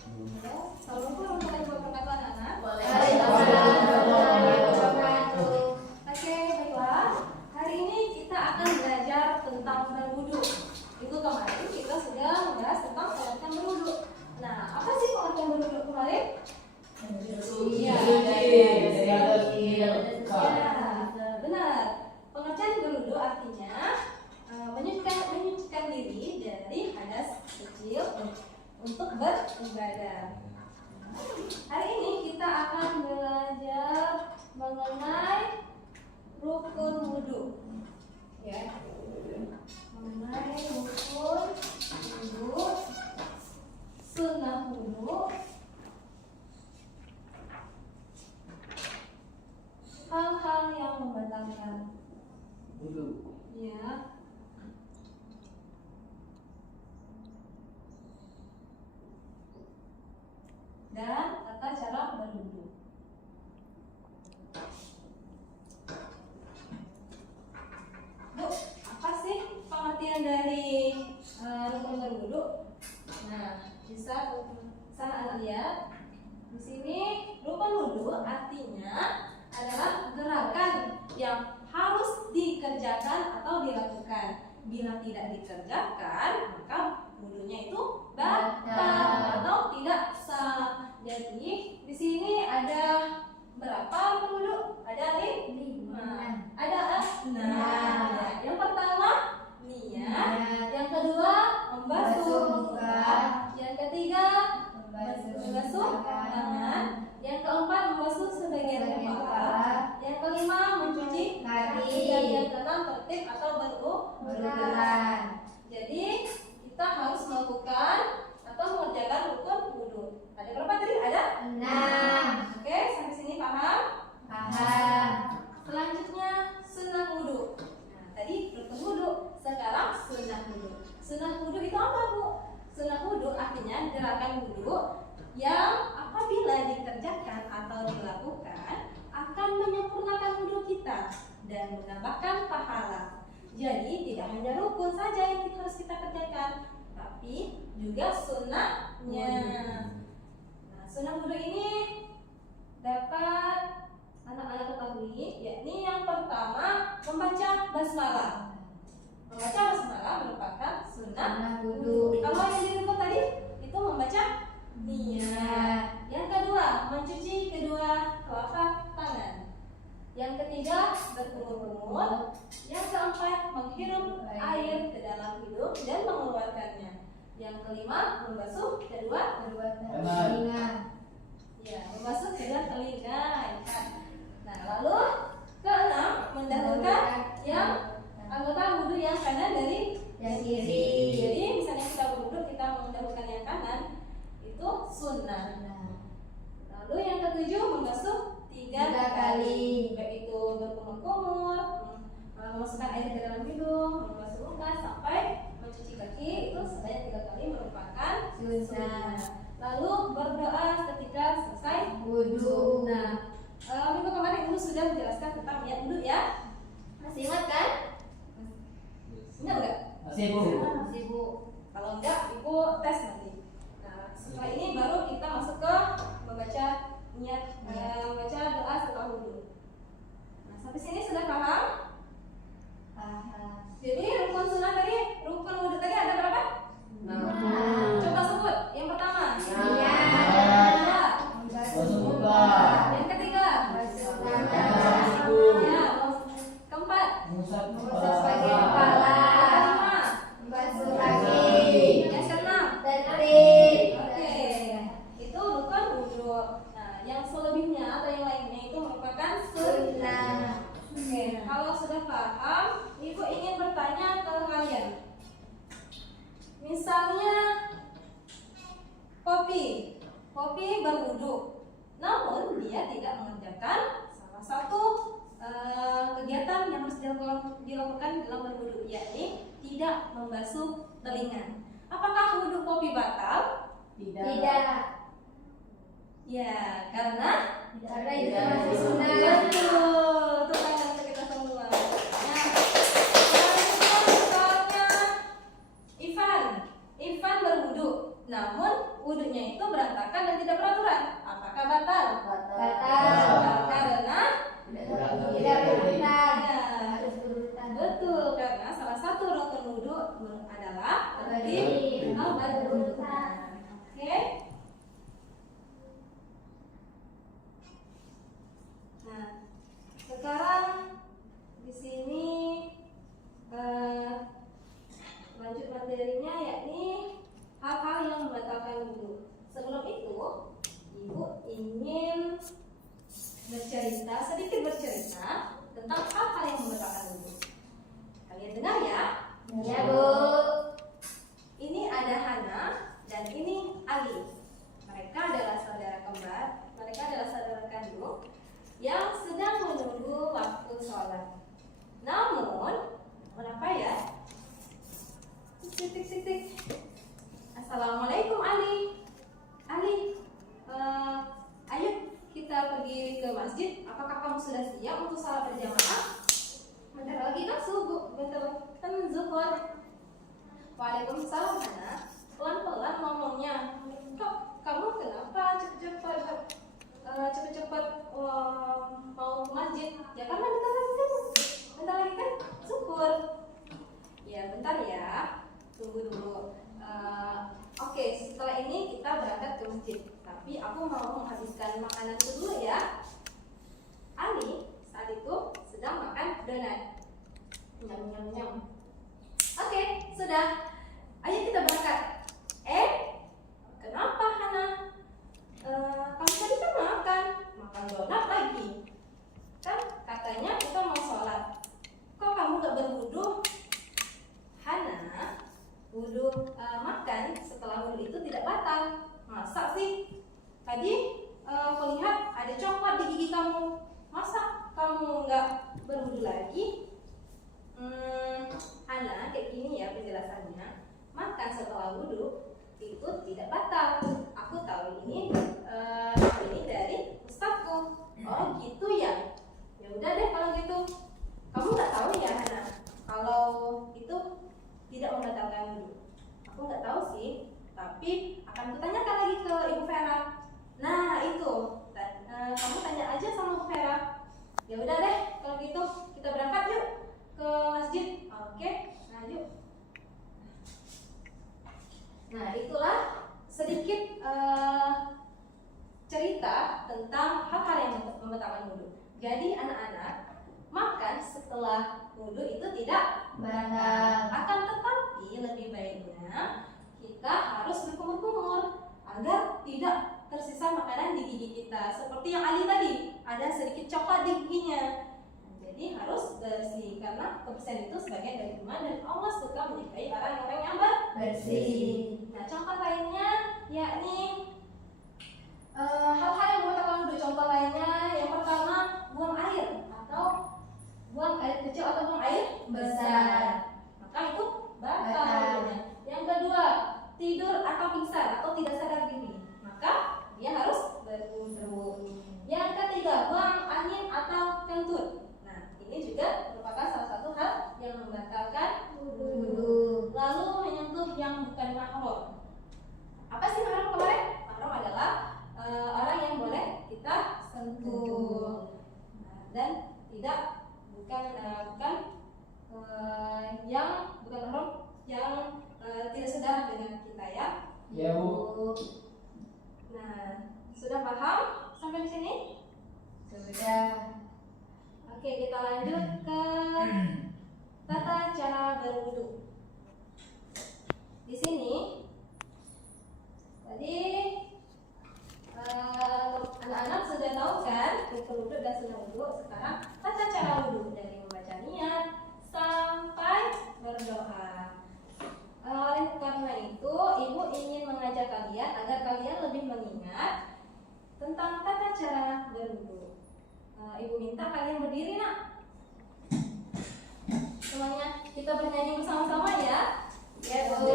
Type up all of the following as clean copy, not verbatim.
Assalamualaikum warahmatullahi wabarakatuh anak-anak. Oke, baiklah. Hari ini kita akan belajar tentang berwudu. Itu kemarin kita sudah membahas tentang pengertian berwudu. Nah, apa sih pengertian berwudu kemarin? Iya, benar. Pengertian berwudu artinya menyucikan diri dari hadas kecil untuk beribadah. Hari ini kita akan belajar mengenai rukun wudu. Ya. Mengenai rukun wudu, sunnah wudu, hal-hal yang membatalkan wudu. Ya. Dan tata cara berwudu. Bu, apa sih pengertian dari rukun berwudu? Nah, bisa sana lihat. Di sini rukun wudu artinya adalah gerakan yang harus dikerjakan atau dilakukan. Bila tidak dikerjakan, maka wudunya itu batal atau tidak sah. Jadi di sini ada berapa rukun wudu? Ada 5. Ada 6. Yang pertama niat, yang kedua membasuh muka, yang ketiga membasuh tangan, yang keempat membasuh sebagian kepala, yang kelima mencuci kaki, dan yang keenam tertib atau berurutan. Jadi kita harus melakukan atau mengerjakan rukun wudu. Ada berapa tadi? Ada 6. Oke, sampai sini paham? Paham. Selanjutnya sunnah wudu. Nah, tadi rukun wudu, sekarang sunnah wudu. Sunnah wudu itu apa, Bu? Sunnah wudu artinya gerakan wudu yang apabila dikerjakan atau dilakukan akan menyempurnakan wudu kita dan menambahkan pahala. Jadi tidak hanya rukun saja yang harus kita kerjakan, tapi juga sunnahnya. Nah, sunnah wudu ini dapat anak-anak ketahui, yakni yang pertama membaca basmalah. Membaca basmalah merupakan sunnah wudu. Kalau yang di rukun tadi itu membaca niat. Yang kedua mencuci kedua telapak tangan. Yang ketiga berkumur-kumur. Yang keempat menghirup air ke dalam hidung dan mengeluarkannya. Yang kelima membasuh kedua telinga. Ya, membasuh kedua telinga. Nah, lalu keenam mendahulukan yang anggota wudu yang kanan dari yang kiri. Jadi misalnya kita berwudu, kita mendahulukan yang kanan, itu sunnah. Lalu yang ketujuh membasuh 3 kali, baik itu berkumur-kumur, memasukkan air ke dalam hidung, membasuh muka sampai mencuci kaki, itu sebanyak 3 kali merupakan sunnah. Lalu berdoa ketika selesai wudu. Nah, minggu kemarin Ibu sudah menjelaskan tentang niat wudu ya. Masih ingat kan? Ingat enggak? Masih, Bu. Kalau enggak, Ibu tes nanti. Nah, setelah ini baru kita masuk ke membaca niat, membaca doa setelah wudu. Nah, sampai sini sudah paham? Paham. Jadi rukun sunnah tadi, rukun wudu tadi ada berapa? 6. Coba sebut. Yang pertama. Niat. Membasuh muka. Yang ketiga. Ya. Keempat. Mengusap bagian kepala. Basuh kaki. Yang keenam. Tertib. Oke. Itu rukun wudu. Nah, yang selebihnya atau yang lainnya itu merupakan sunnah. Oke. Kalau sudah paham, Ibu ingin bertanya ke kalian. Misalnya Poppy berwudu, namun dia tidak mengerjakan salah satu kegiatan yang harus dilakukan dalam berwudu, yakni tidak membasuh telinga. Apakah wudu Poppy batal? Tidak. Ya, karena itu masih sunnah. Betul. Tepuk tangan untuk kita semua. Nah, selanjutnya misalnya Ivan berwudu, namun wudu wudhunya itu berantakan dan tidak beraturan, apakah batal? Batal. Karena Tidak berurutan. ya, Harus berurutan. betul, karena salah satu rukun wudhu adalah tertib berurutan. Oke. Nah, sekarang di sini lanjut materinya, yakni hal-hal yang membatalkan wudhu. Sebelum itu, ibu ingin sedikit bercerita tentang hal-hal yang membatalkan wudhu. Kalian dengar ya? Ya, Bu. Ini ada Hana dan ini Ali. Mereka adalah saudara kembar, mereka adalah saudara kandung yang sedang menunggu waktu sholat. Namun apa ya? Titik. Assalamualaikum Ali. Ayo kita pergi ke masjid. Apakah kamu sudah siap untuk sholat berjamaah? Bentar lagi kan subuh, bentar kan zuhur. Waalaikumsalam Hana. Pelan-pelan ngomongnya. Kok kamu kenapa cepet-cepet mau ke masjid? Ya karena bentar lagi kan zuhur. Ya bentar ya, tunggu dulu. Oke, setelah ini kita berangkat ke masjid. Tapi aku mau menghabiskan makanan dulu ya. Ali saat itu sedang makan donat. Nyam. Oke, sudah. Ayo kita berangkat. Kenapa Hana? Kamu tadi kan makan donat lagi. Kan katanya kita mau sholat. Kok kamu gak berwudu? Hana, wudu makan setelah wudu itu tidak batal. Masa sih? Tadi aku lihat ada coklat di gigi kamu. Masa kamu nggak berwudu lagi? Hana, kayak gini ya penjelasannya. Makan setelah wudu itu tidak batal. Aku tahu ini dari ustadzku. Oh gitu ya. Ya udah deh kalau gitu. Kamu nggak tahu ya Hana, kalau itu tidak membatalkan wudu. Aku nggak tahu sih, tapi akan kutanyakan lagi ke Ibu Vera. Nah itu, kamu tanya aja sama Ibu Vera. Ya udah deh, kalau gitu kita berangkat yuk ke masjid. Oke, nah yuk. Nah itulah sedikit cerita tentang hal-hal yang membatalkan wudu. Jadi anak-anak, makan setelah wudu itu tidak Batal. akan tetapi lebih baiknya kita harus berkumur-kumur agar tidak tersisa makanan di gigi kita. Seperti yang Ali tadi, ada sedikit coklat di giginya. Jadi harus bersih karena kebersihan itu sebagian dari iman dan Allah suka menyukai orang-orang yang bersih. Nah, contoh lainnya yakni hal-hal yang membatalkan wudu. Contoh lainnya yang pertama, buang air atau buang air kecil atau buang air besar, maka itu batal. Yang kedua, tidur atau pingsan atau tidak sadar diri, maka dia harus berwudu. Yang ketiga, buang angin atau kentut. Nah, ini juga merupakan salah satu hal yang membatalkan wudu. Lalu menyentuh yang bukan mahram. Apa sih mahram kemarin? Mahram adalah orang yang boleh kita sentuh. Nah, dan tidak bukan yang bukan mahram yang tidak sedar dengan kita ya. Ya Bu. Nah, sudah paham sampai di sini? Sudah. Oke, kita lanjut ke tata cara berwudu. Di sini tadi anak-anak sudah tahu kan rukun wudu dan sunnah wudu. Sekarang tata cara wudu dari membaca niat sampai berdoa. Oleh karena itu, ibu ingin mengajak kalian agar kalian lebih mengingat tentang tata cara berwudu. Ibu minta kalian berdiri nak. Semuanya kita bernyanyi bersama-sama ya. Ya Bu.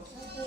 Oke.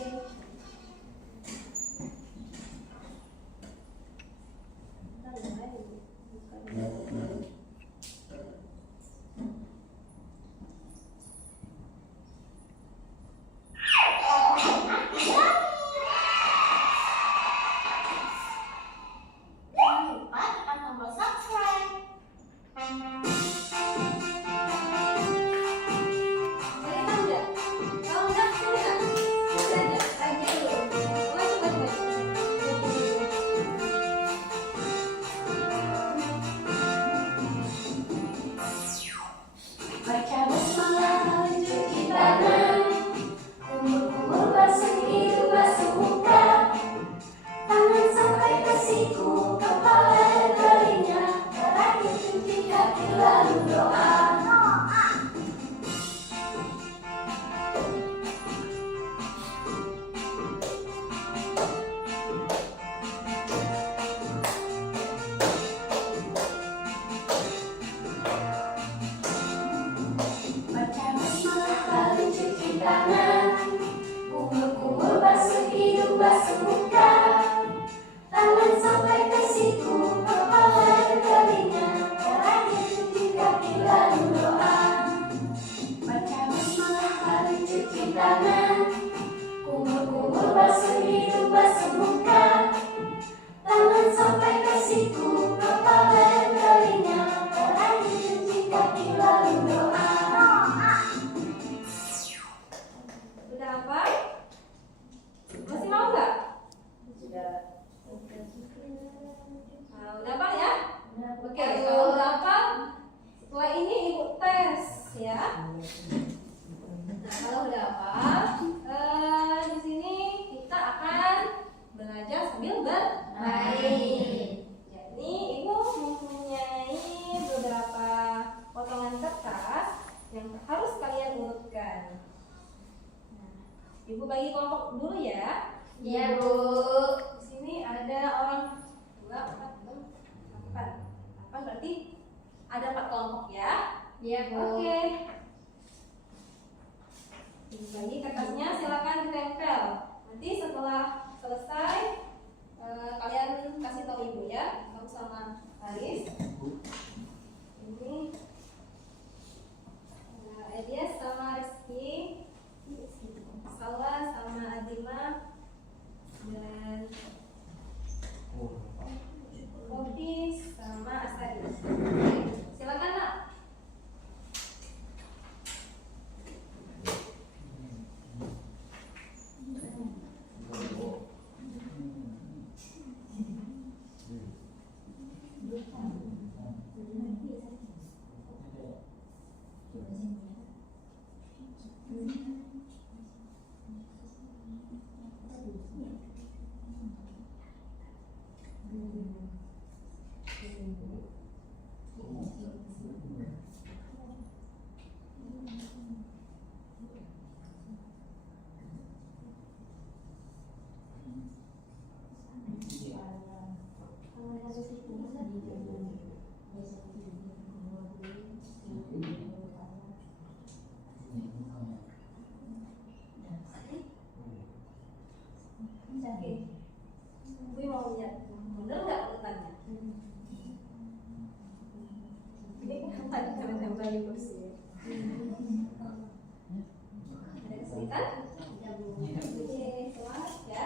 muka, tangan sampai ke siku, kepala ke telinga, terakhir cuci kaki lalu doa. Baca basmalah lalu cuci tangan, kumur-kumur basuh hidung basuh muka, tangan sampai ke siku, kepala ke telinga, terakhir cuci kaki lalu doa. Udah apa? Masih mau nggak? Nah, udah apa ya? Oke, kalau udah apa, setelah ini ibu tes ya. Nah, kalau udah apa, di sini kita akan belajar sambil bermain. Jadi ibu mempunyai beberapa potongan kertas yang harus kalian urutkan. Nah, ibu bagi kelompok dulu ya. Iya, Bu. Di sini ada orang 2, 4, 6, 8. 8 berarti ada 4 kelompok ya. Iya, Bu. Oke. Bagi kertasnya silakan ditempel. Nanti setelah selesai kalian kasih tahu ibu ya. Kamu sama Aris. Ini Elias sama Rizky, Salwa sama Adima, dan Kopi sama Astari. Silakan nak. Oke. Gue mau lihat, bener nggak urutannya? Ini kenapa ditempel di kursi? Ada kesulitan? Oke, semangat ya.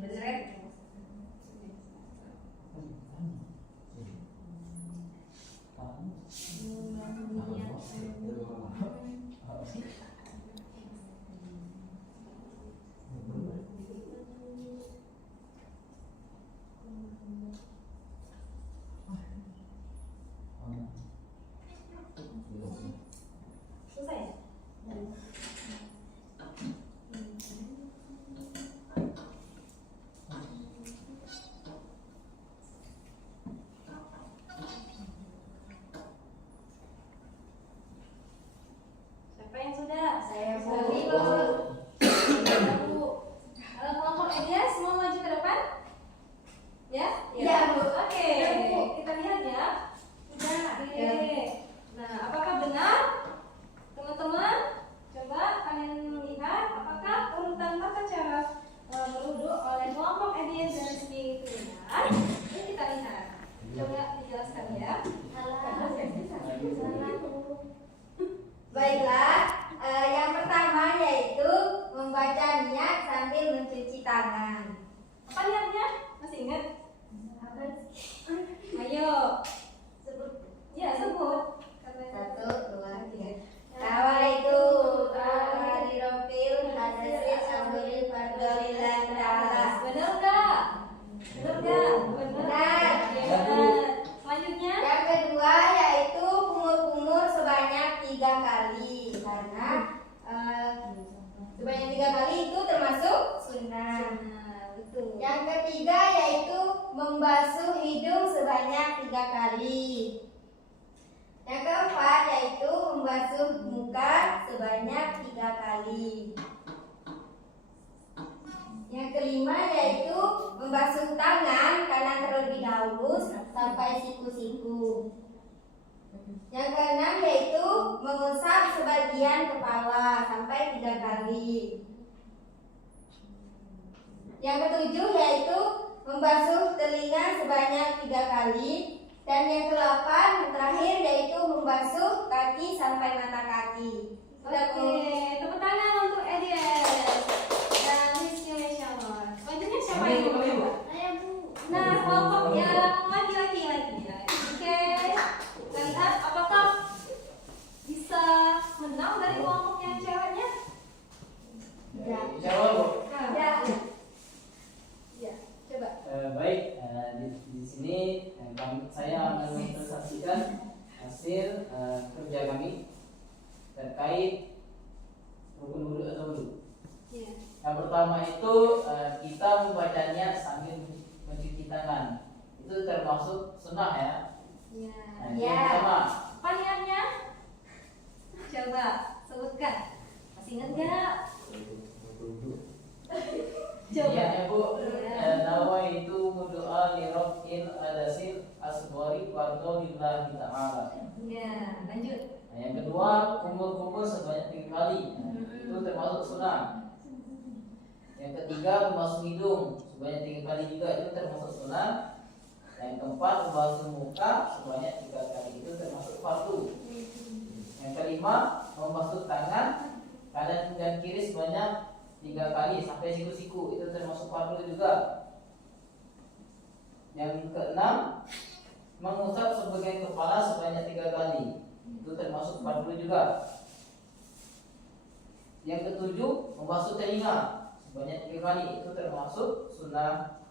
Bener. Selesai ya? Siapa yang sudah? Saya, Bu. Bu. Kelompok Elias mau maju ke depan? Ya? Iya, Bu. Oke, Ya, Bu. kita lihat ya. Sudah. Oke. Ya. Nah, apakah benar? Teman-teman, coba kalian lihat apakah urutan tata cara berwudu oleh kelompok Elias dan Rizky itu benar? Ini kita lihat. Coba dijelaskan ya. Baiklah, yang pertama yaitu membaca niat sambil mencuci tangan. Apa niatnya? Masih ingat? Ayo. Sebut. Ya, sebut. 1, 2, 3. Assalamualaikum warahmatullahi wabarakatuh. Benar enggak? Benar enggak? Benar. Oke, benar. Selanjutnya, Yang kedua yaitu kumur-kumur sebanyak 3 kali karena sebanyak 3 kali itu termasuk sunnah. nah, betul. Yang ketiga yaitu membasuh hidung sebanyak 3 kali. Yang keempat yaitu membasuh muka sebanyak 3 kali. Yang kelima yaitu membasuh tangan kanan terlebih dahulu sampai siku-siku. Yang keenam yaitu mengusap sebagian kepala sampai 3 kali. Yang ketujuh yaitu membasuh telinga sebanyak 3 kali. Dan yang ke-8 yang terakhir yaitu membasuh kaki sampai mata kaki. Sudah, Bu? Oke, tepuk tangan untuk Elias dan Rizky Mesyamon. Selanjutnya siapa yang mau coba? Saya Bu. Nah, kelompok yang laki-laki lagi. Oke, kita lihat apakah bisa menang dari kelompok yang ceweknya? Jawab, Bu. Ya. Ya, coba. Baik, di sini saya akan mempresentasikan hasil kerja kami terkait rukun wudhu atau wudhu. Iya. Yang pertama itu kita membacanya sambil mencuci tangan. Itu termasuk sunnah ya. Iya. Nah, itu Ya. yang pertama. Apa niatnya? Coba sebutkan. Masih ingat nggak? Coba. Niatnya, Bu, Iya. nawaitu berdoa li rabbil adasil asghari fardhu lillahi ta'ala. Iya, lanjut. Nah, yang kedua, kumur-kumur sebanyak 3 kali. Nah, itu termasuk sunnah. Yang ketiga, membasuh hidung sebanyak 3 kali juga, itu termasuk sunnah. Yang keempat, membasuh muka sebanyak 3 kali, itu termasuk fardu. Yang kelima, membasuh tangan kanan dan kiri sebanyak 3 kali sampai siku-siku, itu termasuk fardu juga. Yang keenam, mengusap sebagian kepala sebanyak 3 kali, itu termasuk fardu juga. Yang ketujuh, membasuh telinga sebanyak 3 kali, itu termasuk sunnah.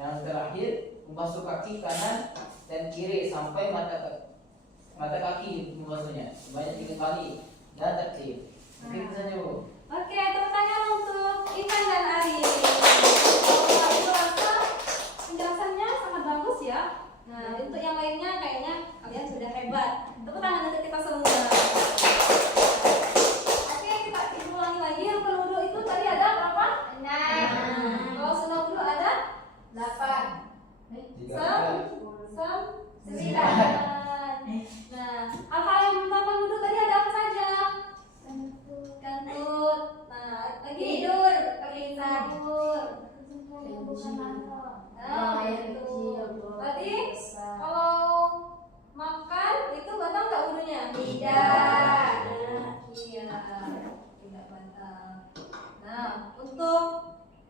Yang terakhir, membasuh kaki kanan dan kiri sampai mata kaki membasuhnya sebanyak 3 kali dan tertib. Mungkin itu saja, Bu. Oke, tepuk tangan untuk Ivan dan Ari. Aku rasa penjelasannya sangat bagus ya. Nah, untuk yang lainnya kayaknya kalian sudah hebat. Tepuk tangan untuk kita semua. Oke, kita ulangi lagi. Yang wudhu itu tadi ada berapa? 6. Kalau sunnah wudhu ada 8. sembilan. Nah, hal-hal yang menentukan wudhu tadi ada apa saja? Kentut. Nah, lagi Tidur, kelihatan. sahur. Nah, air itu. kecil. Tadi kalau makan itu batal nggak wudhunya? Tidak. Iya, tidak batal. Nah, untuk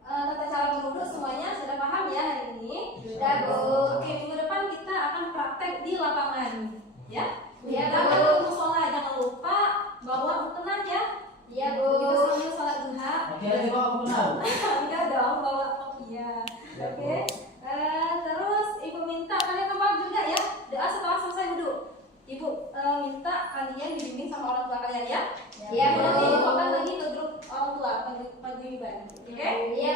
tata cara berwudhu semuanya sudah paham ya hari ini? Sudah, Bu. Oke, minggu depan kita akan praktek di lapangan, ya? Iya, Kita Bu. akan ke musola, jangan lupa bawa mukena ya. Iya, Bu. Kita sambil sholat duha. Oke, lagi Pak, aku kenal. Enggak dong, bawa kopiah. Oke. Terus ibu minta kalian tempat juga ya doa setelah selesai wudhu. Ibu minta kalian dibimbing sama orang tua kalian ya. Iya, Bu. Nanti ibu akan lagi ke grup orang tua paguyuban. Oke? Iya,